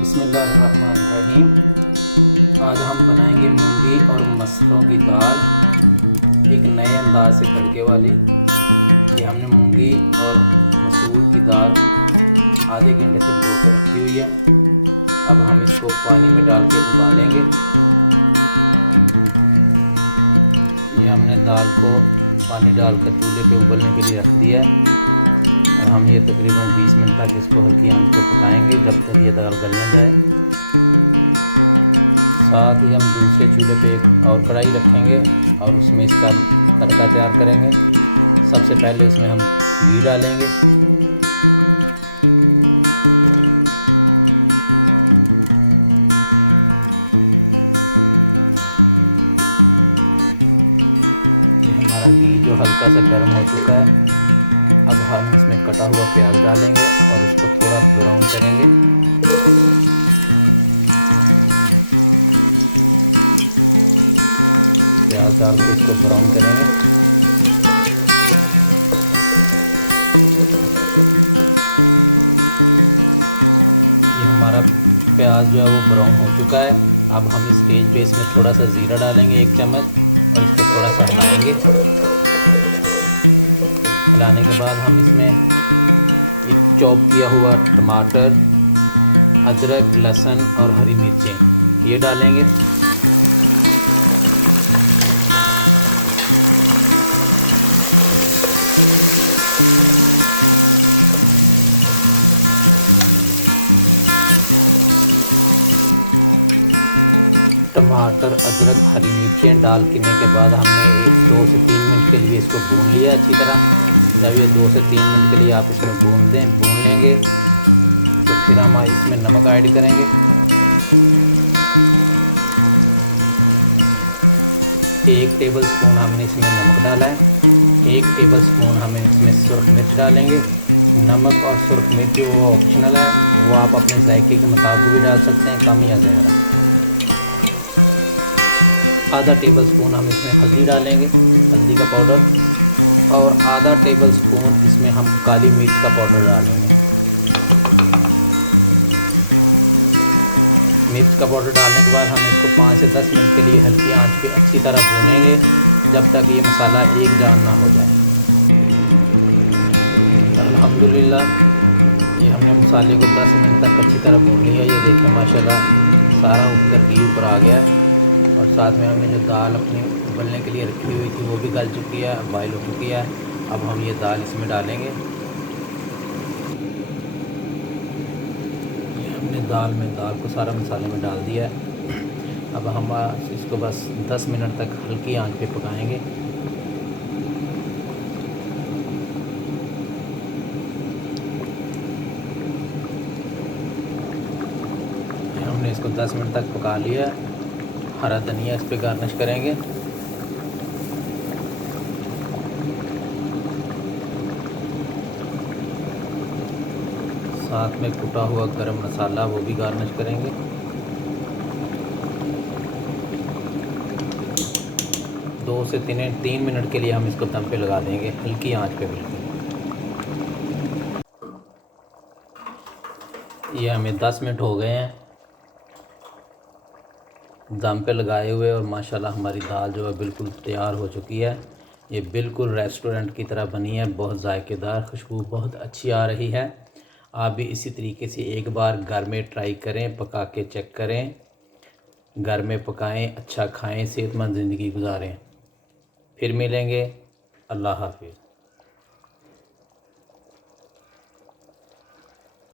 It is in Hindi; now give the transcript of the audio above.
बिस्मिल्लाहिर्रहमानिर्रहीम। आज हम बनाएंगे मूंगी और मसरों की दाल एक नए अंदाज से तड़के वाली। ये हमने मूंगी और मसूर की दाल आधे घंटे से भिगो के रखी हुई है। अब हम इसको पानी में डाल के उबालेंगे। ये हमने दाल को पानी डालकर चूल्हे पे उबलने के लिए रख दिया है और हम ये तकरीबन 20 मिनट तक इसको हल्की आंच पे पकाएंगे जब तक ये दाल गल न जाए। साथ ही हम दूसरे चूल्हे पे एक और कढ़ाई रखेंगे और उसमें इसका तड़का तैयार करेंगे। सबसे पहले इसमें हम घी डालेंगे। ये हमारा घी जो हल्का सा गर्म हो चुका है। अब हम इसमें कटा हुआ प्याज डालेंगे और उसको थोड़ा ब्राउन करेंगे। प्याज डाल के इसको ब्राउन करेंगे। ये हमारा प्याज जो है वो ब्राउन हो चुका है। अब हम इस स्टेज पे इसमें थोड़ा सा ज़ीरा डालेंगे 1 चम्मच और इसको थोड़ा सा हिलाएंगे। हिलाने के बाद हम इसमें एक चॉप किया हुआ टमाटर, अदरक, लहसुन और हरी मिर्चें ये डालेंगे। टमाटर, अदरक, हरी मिर्चें डालने के बाद हमने 2 से 3 मिनट के लिए इसको भून लिया अच्छी तरह। जब ये 2 से 3 मिनट के लिए आप इसमें भून लेंगे तो फिर हम इसमें नमक ऐड करेंगे। 1 टेबल स्पून हमने इसमें नमक डाला है। 1 टेबल स्पून हमें इसमें सुरख मिर्च डालेंगे। नमक और सुरख मिर्च वो ऑप्शनल है, वो आप अपने जायके के मुताबिक भी डाल सकते हैं, कम या ज़्यादा। आधा टेबल स्पून हम इसमें हल्दी डालेंगे, हल्दी का पाउडर, और आधा टेबल स्पून इसमें हम काली मिर्च का पाउडर डालेंगे। मिर्च का पाउडर डालने के बाद हम इसको 5 से 10 मिनट के लिए हल्की आंच पे अच्छी तरह भूनेंगे जब तक ये मसाला एक जान ना हो जाए। अल्हम्दुलिल्लाह ये हमने मसाले को 10 मिनट तक अच्छी तरह भून लिया। ये देखें माशाल्लाह सारा उठकर घी ऊपर आ गया और साथ में हमने जो दाल अपनी उबलने के लिए रखी हुई थी वो भी गल चुकी है, बॉयल हो चुकी है। अब हम ये दाल इसमें डालेंगे। ये हमने दाल को सारा मसाले में डाल दिया है। अब हम इसको बस 10 मिनट तक हल्की आंच पे पकाएंगे। हमने इसको 10 मिनट तक पका लिया है। हरा धनिया इस पे गार्निश करेंगे। साथ में कुटा हुआ गरम मसाला वो भी गार्निश करेंगे। दो से 3 मिनट के लिए हम इसको दम पे लगा देंगे हल्की आंच पे बिल्कुल। ये हमें 10 मिनट हो गए हैं दम पे लगाए हुए और माशाल्लाह हमारी दाल जो है बिल्कुल तैयार हो चुकी है। ये बिल्कुल रेस्टोरेंट की तरह बनी है, बहुत जायकेदार, खुशबू बहुत अच्छी आ रही है। आप भी इसी तरीके से एक बार घर में ट्राई करें, पका के चेक करें। घर में पकाएं, अच्छा खाएं, सेहतमंद ज़िंदगी गुजारें। फिर मिलेंगे। अल्लाह हाफिज़।